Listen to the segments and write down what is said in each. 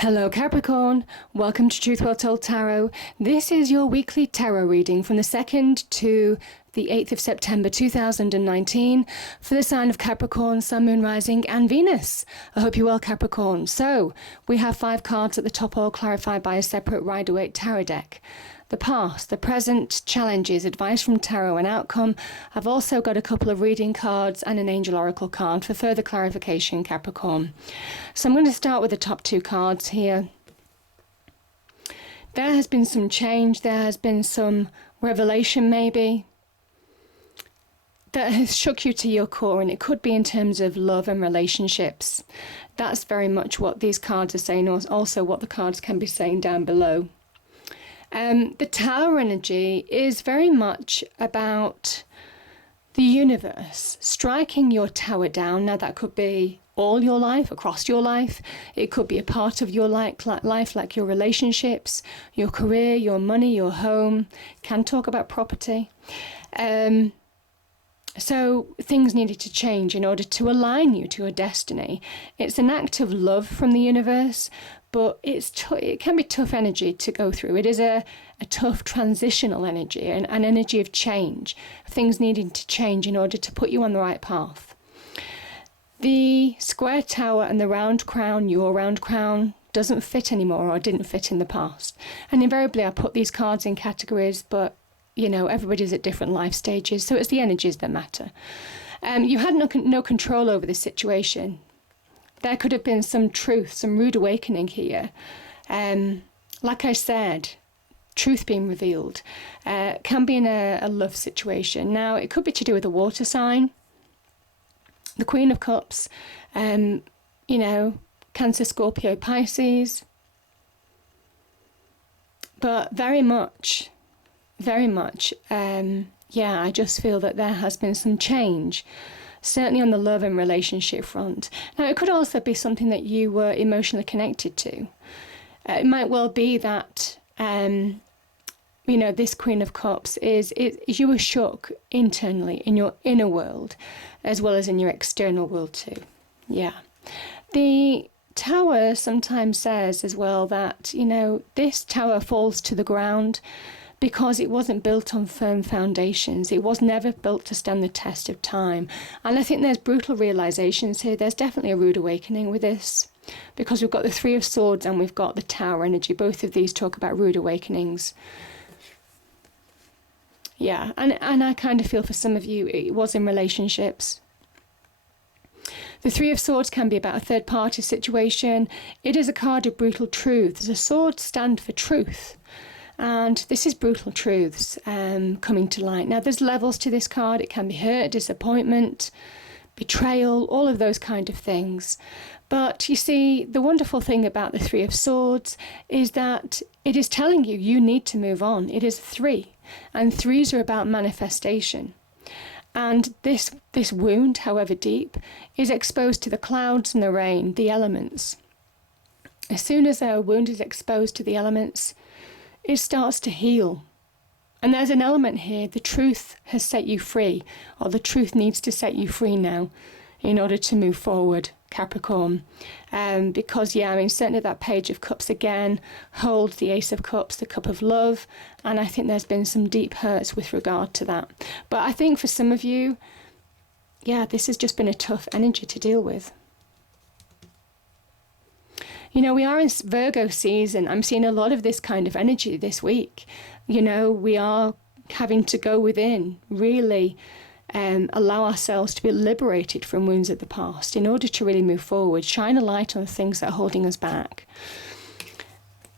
Hello Capricorn, welcome to Truth Well Told Tarot. This is your weekly tarot reading from the 2nd to the 8th of September 2019 for the sign of Capricorn, Sun, Moon, Rising and Venus. I hope you're well, Capricorn. So, we have 5 cards at the top, all clarified by a separate Rider-Waite tarot deck. The past, the present, challenges, advice from tarot and outcome. I've also got a couple of reading cards and an angel oracle card for further clarification, Capricorn. So I'm going to start with the top 2 cards here. There has been some change, there has been some revelation maybe that has shook you to your core, and it could be in terms of love and relationships. That's very much what these cards are saying, also what the cards can be saying down below. The Tower energy is very much about the universe striking your tower down. Now that could be all your life, across your life. It could be a part of your life like your relationships, your career, your money, your home. Can talk about property. So things needed to change in order to align you to your destiny. It's an act of love from the universe, but it can be tough energy to go through. It is a tough transitional energy, an energy of change, things needing to change in order to put you on the right path. The square tower and the round crown, your round crown, doesn't fit anymore or didn't fit in the past. And invariably I put these cards in categories, but you know, everybody's at different life stages, so it's the energies that matter. You had no control over this situation. There could have been some truth, some rude awakening here. Like I said, truth being revealed can be in a love situation. Now, it could be to do with a water sign, the Queen of Cups, you know, Cancer, Scorpio, Pisces. But very much, yeah, I just feel that there has been some change, certainly on the love and relationship front. Now, it could also be something that you were emotionally connected to. It might well be that, you know, this Queen of Cups is you were shook internally in your inner world, as well as in your external world too. Yeah. The Tower sometimes says as well that, you know, this tower falls to the ground because it wasn't built on firm foundations. It was never built to stand the test of time. And I think there's brutal realizations here. There's definitely a rude awakening with this, because we've got the 3 of Swords and we've got the Tower energy. Both of these talk about rude awakenings. Yeah, and I kind of feel for some of you it was in relationships. The 3 of Swords can be about a third party situation. It is a card of brutal truths. The swords stand for truth. And this is brutal truths coming to light. Now, there's levels to this card. It can be hurt, disappointment, betrayal, all of those kind of things. But you see, the wonderful thing about the 3 of Swords is that it is telling you you need to move on. It is 3, and 3s are about manifestation. And this wound, however deep, is exposed to the clouds and the rain, the elements. As soon as a wound is exposed to the elements, it starts to heal. And there's an element here, the truth has set you free, or the truth needs to set you free now in order to move forward, Capricorn. Because, yeah, I mean, certainly that Page of Cups again holds the Ace of Cups, the Cup of Love, and I think there's been some deep hurts with regard to that. But I think for some of you, yeah, this has just been a tough energy to deal with. You know, we are in Virgo season. I'm seeing a lot of this kind of energy this week. You know, we are having to go within, really allow ourselves to be liberated from wounds of the past in order to really move forward, shine a light on the things that are holding us back.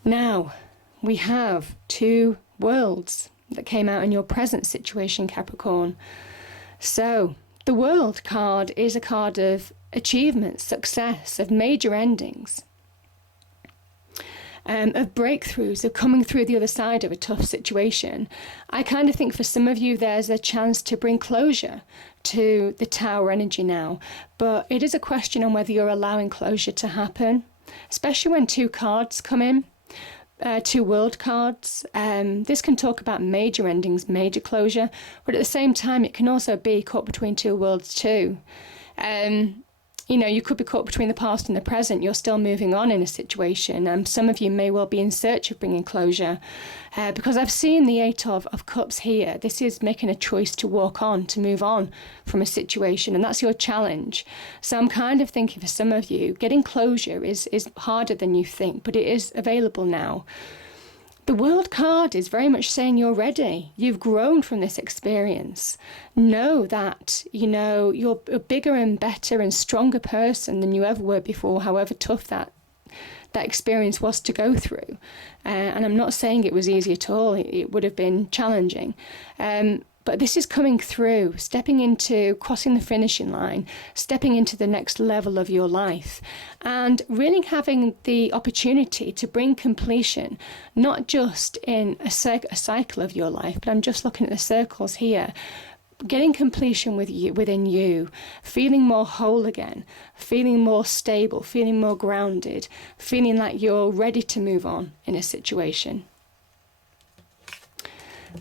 Now, we have 2 worlds that came out in your present situation, Capricorn. So, the World card is a card of achievement, success, of major endings. Of breakthroughs, of coming through the other side of a tough situation. I kind of think for some of you there's a chance to bring closure to the Tower energy now, but it is a question on whether you're allowing closure to happen, especially when 2 cards come in, 2 world cards. This can talk about major endings, major closure, but at the same time it can also be caught between 2 worlds too. you could be caught between the past and the present. You're still moving on in a situation. Some of you may well be in search of bringing closure, because I've seen the Eight of Cups here. This is making a choice to walk on, to move on from a situation, and that's your challenge. So I'm kind of thinking for some of you, getting closure is harder than you think, but it is available now. The World card is very much saying you're ready. You've grown from this experience. Know that, you're a bigger and better and stronger person than you ever were before, however tough that experience was to go through. And I'm not saying it was easy at all. It would have been challenging. But this is coming through, crossing the finishing line, stepping into the next level of your life, and really having the opportunity to bring completion, not just in a cycle of your life, but I'm just looking at the circles here, getting completion within you, feeling more whole again, feeling more stable, feeling more grounded, feeling like you're ready to move on in a situation.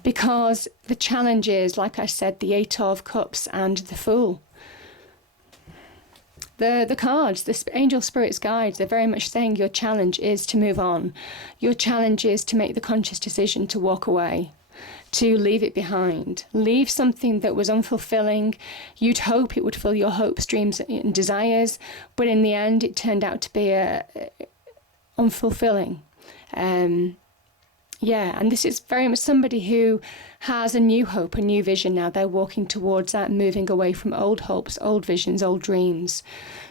Because the challenge is, like I said, the Eight of Cups and the Fool. The cards, the angel spirits guides, they're very much saying your challenge is to move on. Your challenge is to make the conscious decision to walk away, to leave it behind. Leave something that was unfulfilling. You'd hope it would fill your hopes, dreams and desires, but in the end it turned out to be unfulfilling. And this is very much somebody who has a new hope, a new vision now. They're walking towards that, moving away from old hopes, old visions, old dreams.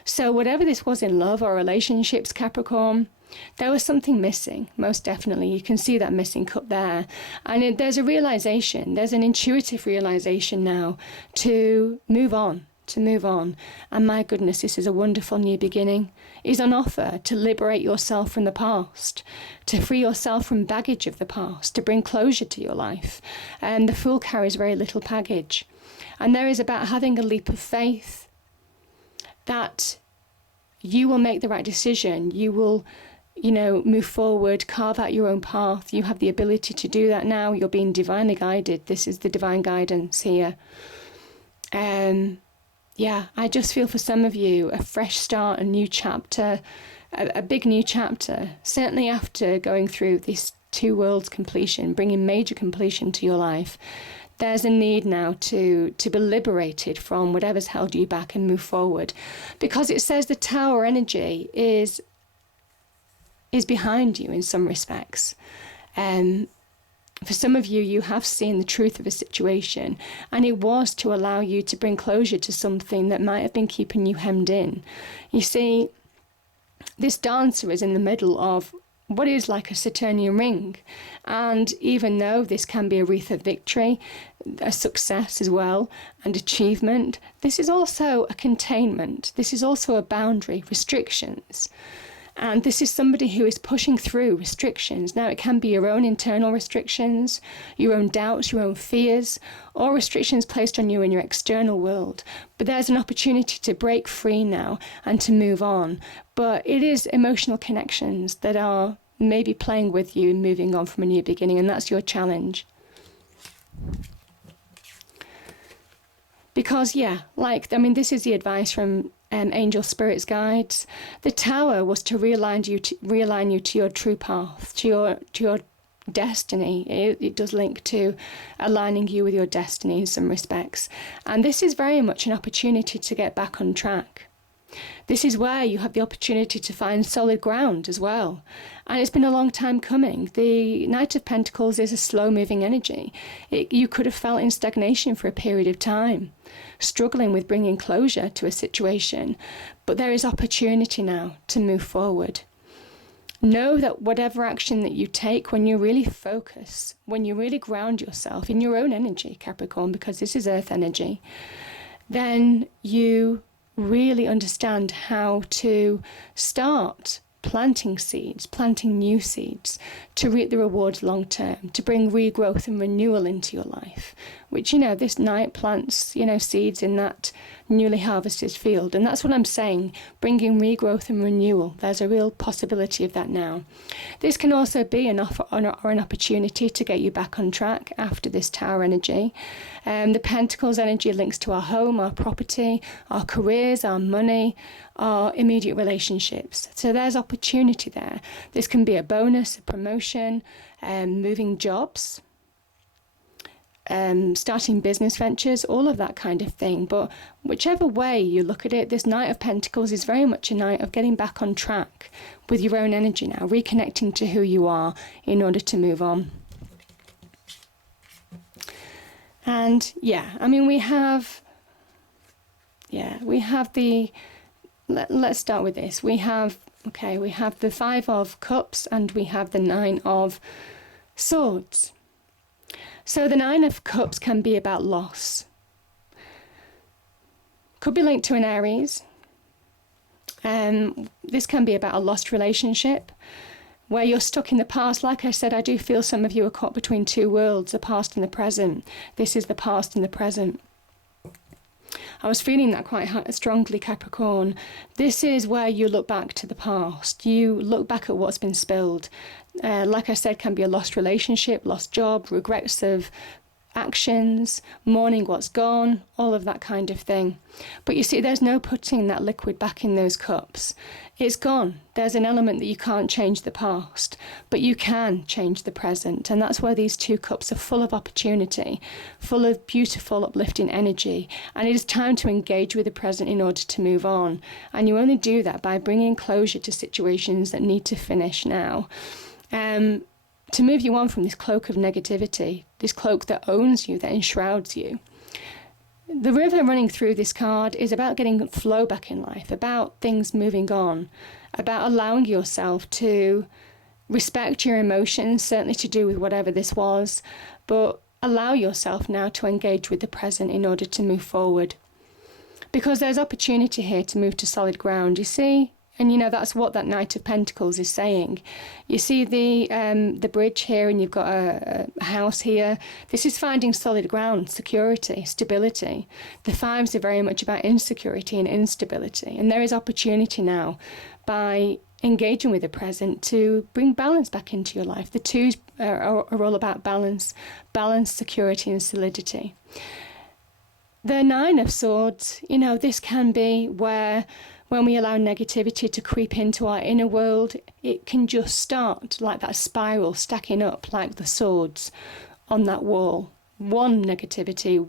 So whatever this was in love or relationships, Capricorn, there was something missing, most definitely. You can see that missing cup there. And there's a realization, there's an intuitive realization now to move on. And my goodness, this is a wonderful new beginning. Is on offer to liberate yourself from the past, to free yourself from baggage of the past, to bring closure to your life. And the Fool carries very little baggage. And there is about having a leap of faith that you will make the right decision. You will, move forward, carve out your own path. You have the ability to do that now. You're being divinely guided. This is the divine guidance here. I just feel for some of you a fresh start, a new chapter, a big new chapter. Certainly after going through this two worlds completion, bringing major completion to your life, there's a need now to be liberated from whatever's held you back and move forward. Because it says the Tower energy is behind you in some respects. For some of you, you have seen the truth of a situation, and it was to allow you to bring closure to something that might have been keeping you hemmed in. You see, this dancer is in the middle of what is like a Saturnian ring, and even though this can be a wreath of victory, a success as well, and achievement, this is also a containment. This is also a boundary, restrictions. And this is somebody who is pushing through restrictions. Now, it can be your own internal restrictions, your own doubts, your own fears, or restrictions placed on you in your external world. But there's an opportunity to break free now and to move on. But it is emotional connections that are maybe playing with you and moving on from a new beginning, and that's your challenge. Because, this is the advice from angel spirits guides. The Tower was to realign you to your true path, to your destiny. It does link to aligning you with your destiny in some respects. And this is very much an opportunity to get back on track. This is where you have the opportunity to find solid ground as well. And it's been a long time coming. The Knight of Pentacles is a slow-moving energy. You could have felt in stagnation for a period of time, struggling with bringing closure to a situation. But there is opportunity now to move forward. Know that whatever action that you take, when you really focus, when you really ground yourself in your own energy, Capricorn, because this is earth energy, then you really understand how to start planting seeds, planting new seeds to reap the rewards long term, to bring regrowth and renewal into your life, which, this Knight plants, seeds in that newly harvested field. And that's what I'm saying, bringing regrowth and renewal. There's a real possibility of that now. This can also be an offer or an opportunity to get you back on track after this Tower energy. The Pentacles energy links to our home, our property, our careers, our money, our immediate relationships. So there's opportunity there. This can be a bonus, a promotion, moving jobs, starting business ventures, all of that kind of thing. But whichever way you look at it, this Knight of Pentacles is very much a night of getting back on track with your own energy now, reconnecting to who you are in order to move on. And yeah, I mean, we have the, let's start with this. We have the 5 of Cups and we have the 9 of Swords. So the 9 of Cups can be about loss. Could be linked to an Aries. This can be about a lost relationship where you're stuck in the past. Like I said, I do feel some of you are caught between two worlds, the past and the present. This is the past and the present. I was feeling that quite strongly, Capricorn. This is where you look back to the past. You look back at what's been spilled. Like I said, can be a lost relationship, lost job, regrets of actions, mourning what's gone, all of that kind of thing. But you see, there's no putting that liquid back in those cups. It's gone. There's an element that you can't change the past, but you can change the present. And that's where these 2 cups are full of opportunity, full of beautiful, uplifting energy. And it is time to engage with the present in order to move on. And you only do that by bringing closure to situations that need to finish now. To move you on from this cloak of negativity, this cloak that owns you, that enshrouds you. The river running through this card is about getting flow back in life, about things moving on, about allowing yourself to respect your emotions, certainly to do with whatever this was, but allow yourself now to engage with the present in order to move forward. Because there's opportunity here to move to solid ground, you see? And you know, that's what that Knight of Pentacles is saying. You see the bridge here, and you've got a house here. This is finding solid ground, security, stability. The 5s are very much about insecurity and instability. And there is opportunity now by engaging with the present to bring balance back into your life. The 2s are all about balance, security and solidity. The 9 of Swords, you know, this can be where when we allow negativity to creep into our inner world, it can just start like that spiral, stacking up like the swords on that wall. One negativity,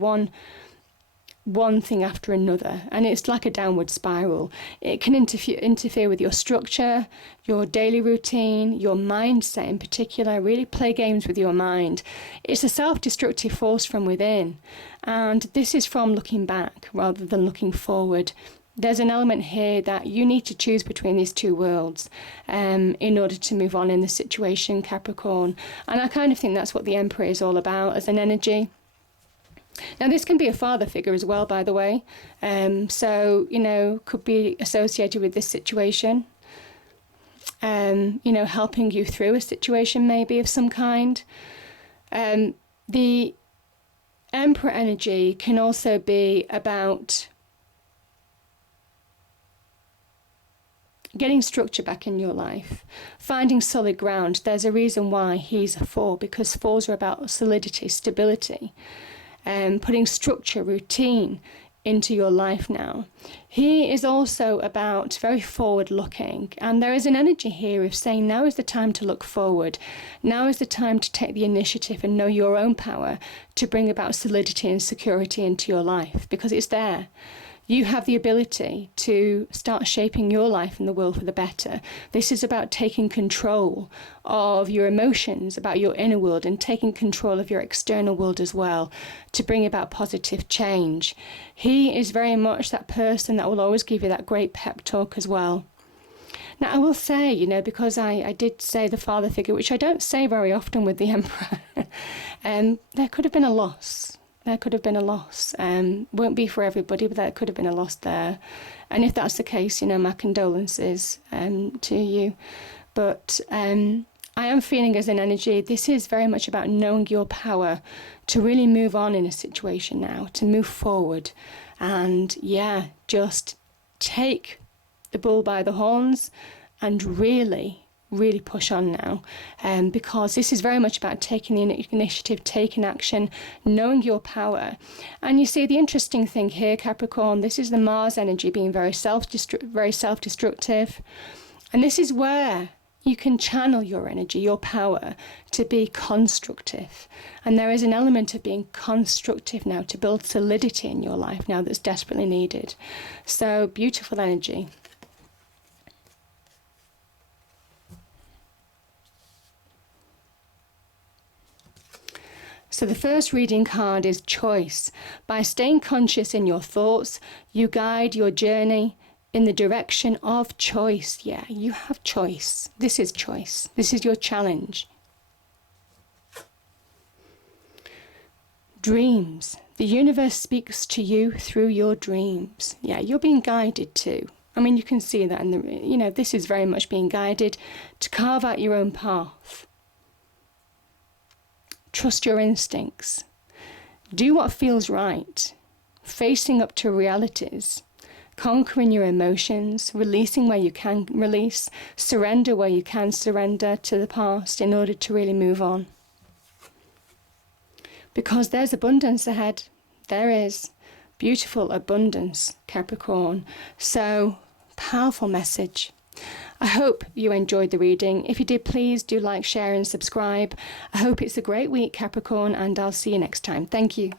one thing after another, and it's like a downward spiral. It can interfere with your structure, your daily routine, your mindset in particular, really play games with your mind. It's a self-destructive force from within, and this is from looking back rather than looking forward. There's an element here that you need to choose between these 2 worlds in order to move on in the situation, Capricorn. And I kind of think that's what the Emperor is all about as an energy. Now, this can be a father figure as well, by the way. So, you know, could be associated with this situation. You know, helping you through a situation maybe of some kind. The Emperor energy can also be about getting structure back in your life, finding solid ground. There's a reason why he's a 4, because 4s are about solidity, stability, putting structure, routine into your life now. He is also about very forward looking, and there is an energy here of saying now is the time to look forward. Now is the time to take the initiative and know your own power to bring about solidity and security into your life, because it's there. You have the ability to start shaping your life and the world for the better. This is about taking control of your emotions, about your inner world, and taking control of your external world as well to bring about positive change. He is very much that person that will always give you that great pep talk as well. Now, I will say, you know, because I did say the father figure, which I don't say very often with the Emperor, there could have been a loss. There could have been a loss. Won't be for everybody, but there could have been a loss there. And if that's the case, you know, my condolences to you. But I am feeling as an energy, this is very much about knowing your power to really move on in a situation now, to move forward. And yeah, just take the bull by the horns and really push on now, because this is very much about taking the initiative, taking action, knowing your power. And you see, the interesting thing here, Capricorn, this is the Mars energy being very self-destructive, and this is where you can channel your energy, your power, to be constructive. And there is an element of being constructive now to build solidity in your life now that's desperately needed. So beautiful energy. So the first reading card is choice. By staying conscious in your thoughts, you guide your journey in the direction of choice. Yeah, you have choice. This is choice. This is your challenge. Dreams. The universe speaks to you through your dreams. Yeah, you're being guided too. I mean, you can see that in the, this is very much being guided to carve out your own path. Trust your instincts. Do what feels right. Facing up to realities. Conquering your emotions. Releasing where you can release. Surrender where you can surrender to the past in order to really move on. Because there's abundance ahead. There is beautiful abundance, Capricorn. So, powerful message. I hope you enjoyed the reading. If you did, please do like, share and subscribe. I hope it's a great week, Capricorn, and I'll see you next time. Thank you.